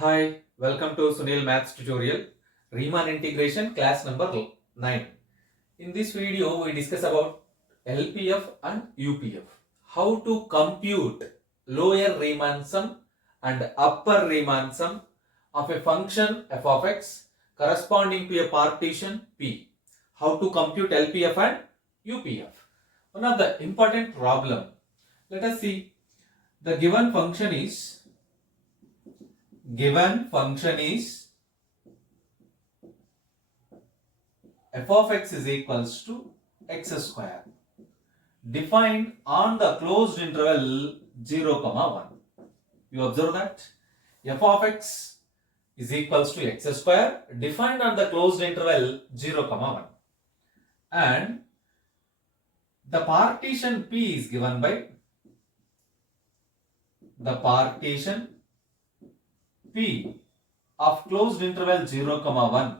Hi, welcome to Sunil Maths tutorial, Riemann integration class number 9. In this video, we discuss about LPF and UPF. How to compute lower Riemann sum and upper Riemann sum of a function f of x corresponding to a partition P. How to compute LPF and UPF. One of the important problem. Let us see. The given function is f of x is equals to x square defined on the closed interval 0, 1. You observe that f of x is equals to x square defined on the closed interval 0, 1, and the partition P is given by the partition P of closed interval 0, 1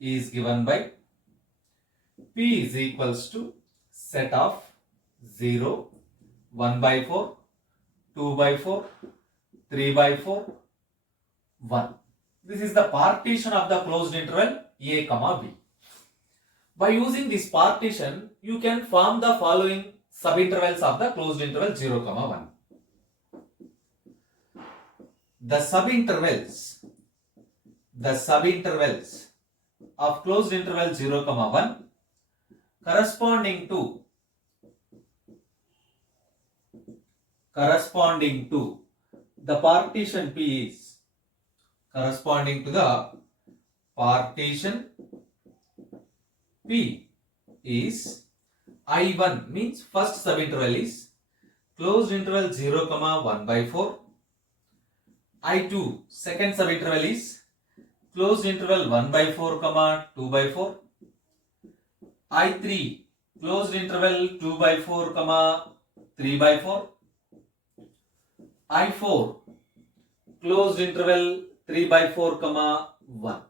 is given by P is equals to set of 0, 1 by 4, 2 by 4, 3 by 4, 1. This is the partition of the closed interval A, B. By using this partition, you can form the following subintervals of the closed interval 0, 1. The subintervals of closed interval 0, 1 corresponding to the partition P is corresponding to the partition P is I1 means first subinterval is closed interval 0, 1 by 4. I2 second subinterval is closed interval 1 by 4, 2 by 4. I3 closed interval 2 by 4, 3 by 4. I4 closed interval 3 by 4, 1.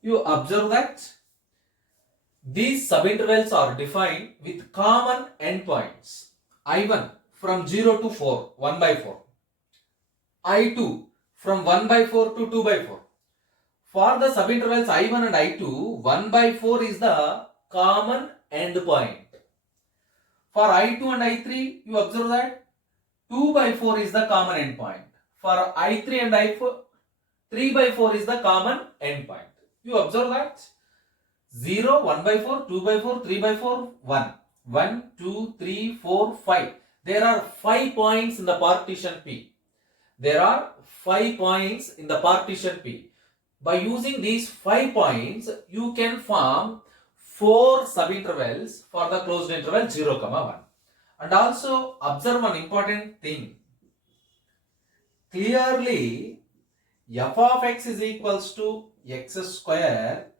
You observe that these subintervals are defined with common endpoints. I1 from 0 to 4, 1 by 4. I2 from 1 by 4 to 2 by 4. For the subintervals I1 and I2, 1 by 4 is the common endpoint. For I2 and I3, you observe that 2 by 4 is the common endpoint. For I3 and I4, 3 by 4 is the common endpoint. You observe that 0, 1 by 4, 2 by 4, 3 by 4, 1. 1, 2, 3, 4, 5. There are 5 points in the partition P. By using these 5 points, you can form 4 subintervals for the closed interval 0, 1. And also observe one important thing. Clearly, f of x is equals to x square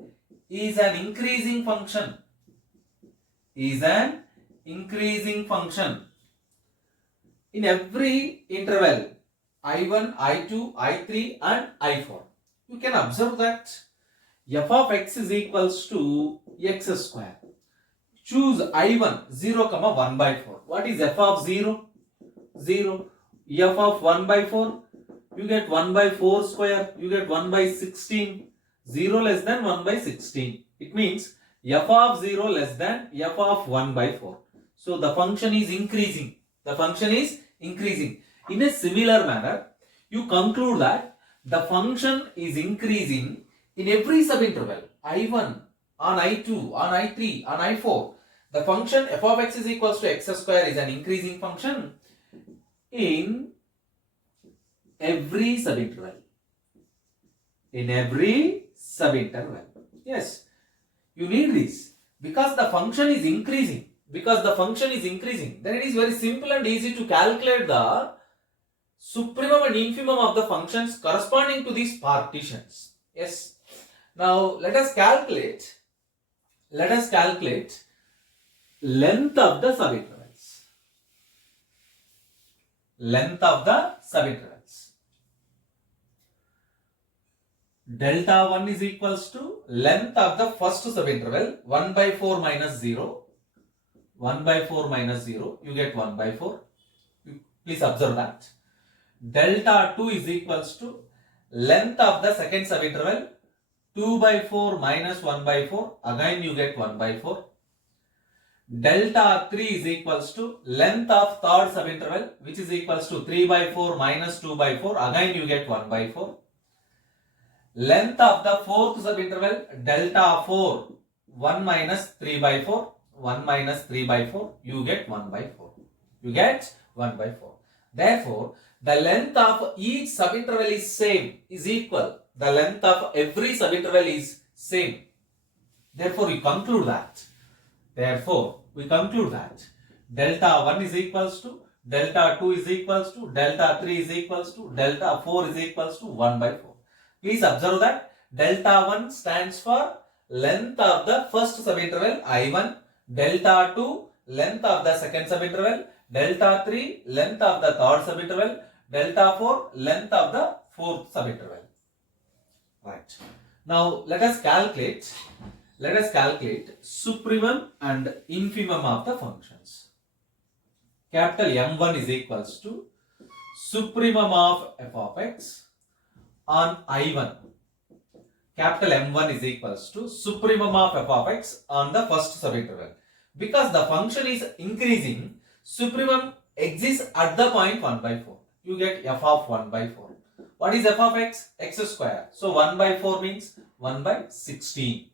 is an increasing function. In every interval I1, I2, I3 and I4. You can observe that f of x is equals to x square. Choose I1 0, 1 by 4. What is f of 0? 0. F of 1 by 4, you get 1 by 4 square, you get 1 by 16. 0 less than 1 by 16. It means f of 0 less than f of 1 by 4. So the function is increasing. In a similar manner, you conclude that the function is increasing in every subinterval. I1, on I2, on I3, on I4. The function f of x is equals to x square is an increasing function in every subinterval. Yes, you need this because the function is increasing. Then it is very simple and easy to calculate the supremum and infimum of the functions corresponding to these partitions. Yes. Now let us calculate length of the subintervals. Delta 1 is equals to length of the first subinterval 1 by 4 minus 0. 1 by 4 minus 0, you get 1 by 4. Please observe that. Delta 2 is equals to length of the second subinterval 2 by 4 minus 1 by 4, again you get 1 by 4. Delta 3 is equals to length of third subinterval, which is equals to 3 by 4 minus 2 by 4, again you get 1 by 4. Length of the fourth subinterval, delta 4, 1 minus 3 by 4, 1 minus 3 by 4, you get 1 by 4. You get 1 by 4. Therefore, the length of each subinterval is same, is equal. The length of every subinterval is same. Therefore, we conclude that. Delta 1 is equals to, delta 2 is equals to, delta 3 is equals to, delta 4 is equals to 1 by 4. Please observe that delta 1 stands for length of the first subinterval I1, delta 2 length of the second subinterval, delta 3 length of the third subinterval, delta 4 length of the fourth subinterval. Right. Now let us calculate supremum and infimum of the functions. Capital M1 is equals to supremum of f of x on I1. Capital M1 is equals to supremum of f of x on the first subinterval. Because the function is increasing, supremum exists at the point 1 by 4. You get f of 1 by 4. What is f of x? X square. So 1 by 4 means 1 by 16.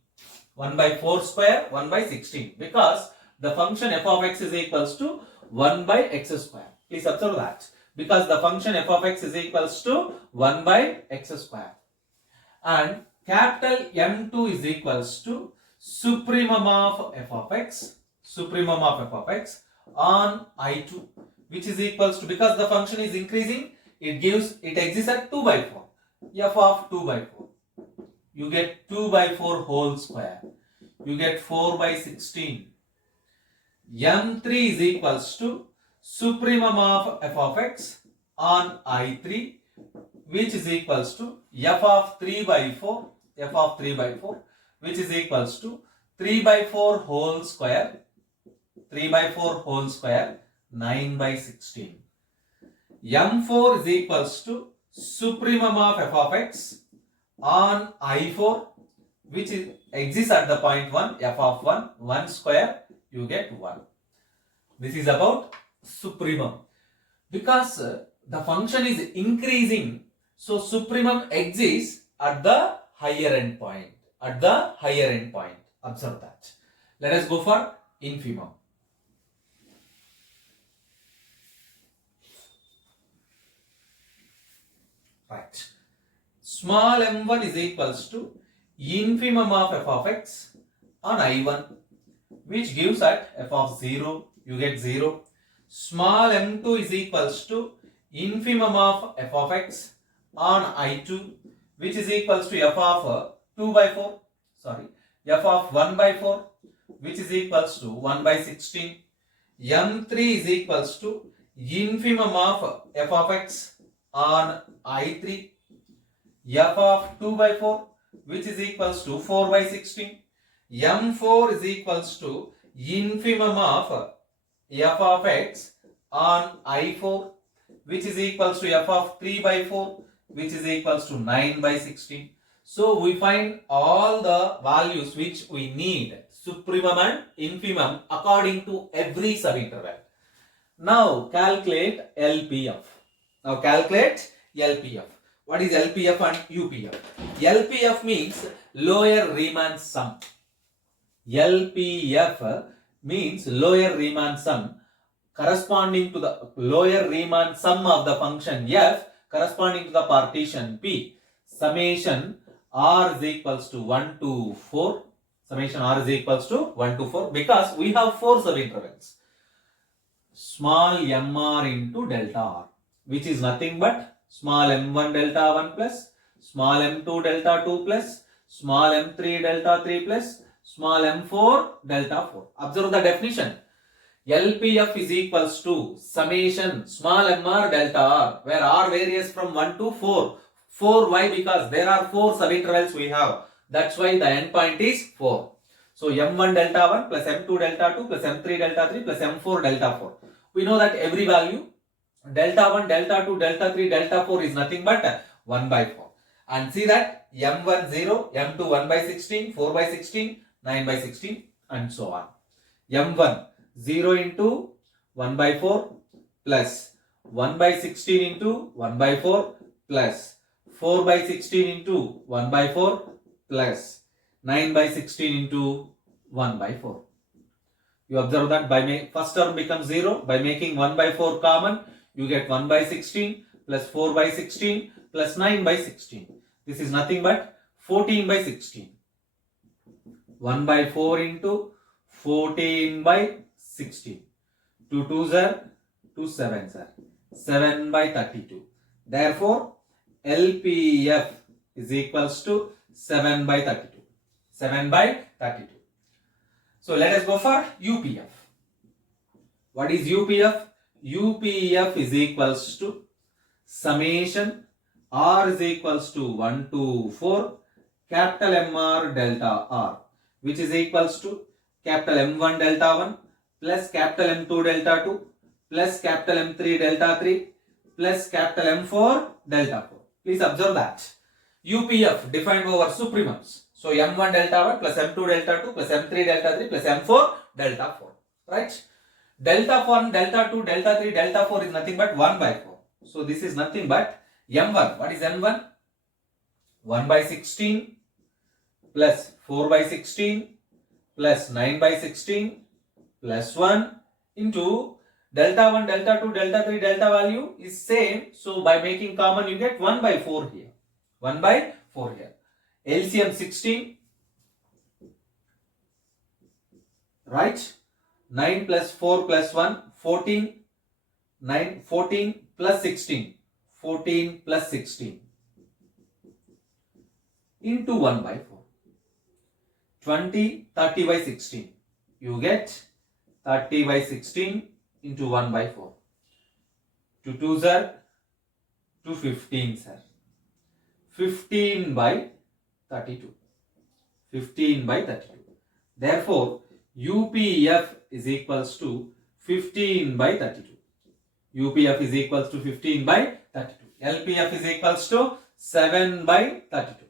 1 by 4 square, 1 by 16. Because the function f of x is equals to 1 by x square. Please observe that. Because the function f of x is equals to 1 by x square. And capital M2 is equals to supremum of f of x on I2, which is equals to, because the function is increasing, it exists at 2 by 4. F of 2 by 4. You get 2 by 4 whole square. You get 4 by 16. M3 is equals to supremum of f of x on I3, which is equals to f of 3 by 4, which is equals to 3 by 4 whole square, 9 by 16. M4 is equals to supremum of f of x on I4, which exists at the point 1, f of 1 square, you get 1. This is about supremum. Because the function is increasing, so supremum exists at the higher end point. Observe that. Let us go for infimum. Right. Small m1 is equals to infimum of f of x on I1, which gives at f of 0, you get 0. Small m2 is equals to infimum of f of x on I2, which is equals to f of 2 by 4, f of 1 by 4, which is equals to 1 by 16. M3 is equals to infimum of f of x on I3, f of 2 by 4, which is equals to 4 by 16. M4 is equals to infimum of f of x on I4, which is equals to f of 3 by 4, which is equals to 9 by 16. So we find all the values which we need, supremum and infimum, according to every subinterval. Now calculate LPF. What is LPF and UPF? LPF means lower Riemann sum. LPF means lower Riemann sum corresponding to the lower Riemann sum of the function f corresponding to the partition P. Summation r is equals to 1 to 4. Because we have 4 subintervals. Small mr into delta r, which is nothing but small m1 delta 1 plus small m2 delta 2 plus small m3 delta 3 plus small m4 delta 4. Observe the definition. LPF is equals to summation small mr delta r, where r varies from 1 to 4. 4 why? Because there are 4 subintervals we have. That's why the endpoint is 4. So m1 delta 1 plus m2 delta 2 plus m3 delta 3 plus m4 delta 4. We know that every value delta 1, delta 2, delta 3, delta 4 is nothing but 1 by 4. and see that m1 0, m2 1 by 16, 4 by 16, 9 by 16 and so on. m1 0 into 1 by 4 plus 1 by 16 into 1 by 4 plus 4 by 16 into 1 by 4 plus 9 by 16 into 1 by 4. You observe that by first term becomes 0. By making 1 by 4 common, you get 1 by 16 plus 4 by 16 plus 9 by 16. This is nothing but 14 by 16. 1 by 4 into 14 by 16. 2 2s are 2 7s are 7 by 32. Therefore, LPF is equals to 7 by 32. 7 by 32. So let us go for UPF. What is UPF? UPF is equals to summation R is equals to 1 to 4 capital MR delta R, which is equals to capital M1 delta 1 plus capital M2 delta 2 plus capital M3 delta 3 plus capital M4 delta 4. Please observe that. UPF defined over supremums. So M1 delta 1 plus M2 delta 2 plus M3 delta 3 plus M4 delta 4. Right? Delta 1, delta 2, delta 3, delta 4 is nothing but 1 by 4. So this is nothing but M1. What is M1? 1 by 16 plus 4 by 16 plus 9 by 16 plus 1 into delta 1, delta 2, delta 3, delta value is same. So by making common you get 1 by 4 here. 1 by 4 here. LCM 16. Right? 9 plus 4 plus 1, 14. 9, 14 plus 16. 14 plus 16 into 1 by 4. 20, 30 by 16. You get 30 by 16 into 1 by 4. 2 2s are 2 15s are 15 by 32. 15 by 32. Therefore, UPF is equals to 15 by 32. UPF is equals to 15 by 32. LPF is equals to 7 by 32.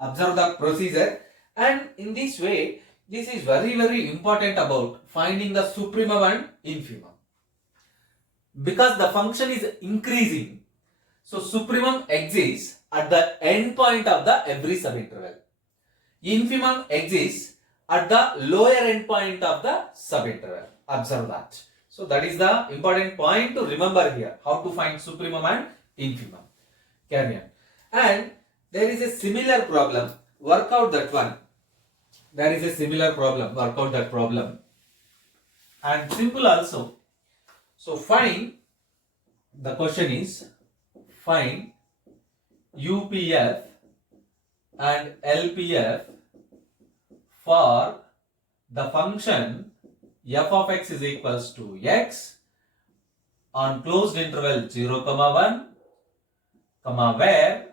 Observe the procedure, and in this way, this is very important about finding the supremum and infimum. Because the function is increasing, so supremum exists at the end point of the every subinterval. Infimum exists at the lower end point of the subinterval. Observe that. So that is the important point to remember here, how to find supremum and infimum. Carry on. And there is a similar problem. Work out that one. There is a similar problem. Work out that problem. And simple also. So find, the question is, find UPF and LPF for the function f of x is equals to x on closed interval 0, 1, where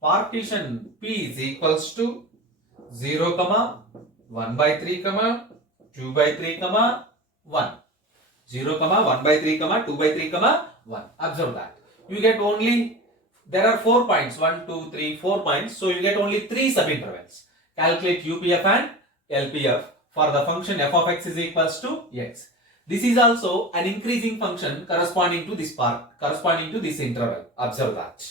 partition P is equals to 0, 1 by 3, 2 by 3, 1. 0, 1 by 3, 2 by 3, 1. Observe that. You get only, there are 4 points, 1, 2, 3, 4 points. So you get only 3 subintervals. Calculate UPF and LPF for the function f of x is equals to x. This is also an increasing function corresponding to this part, corresponding to this interval. Observe that.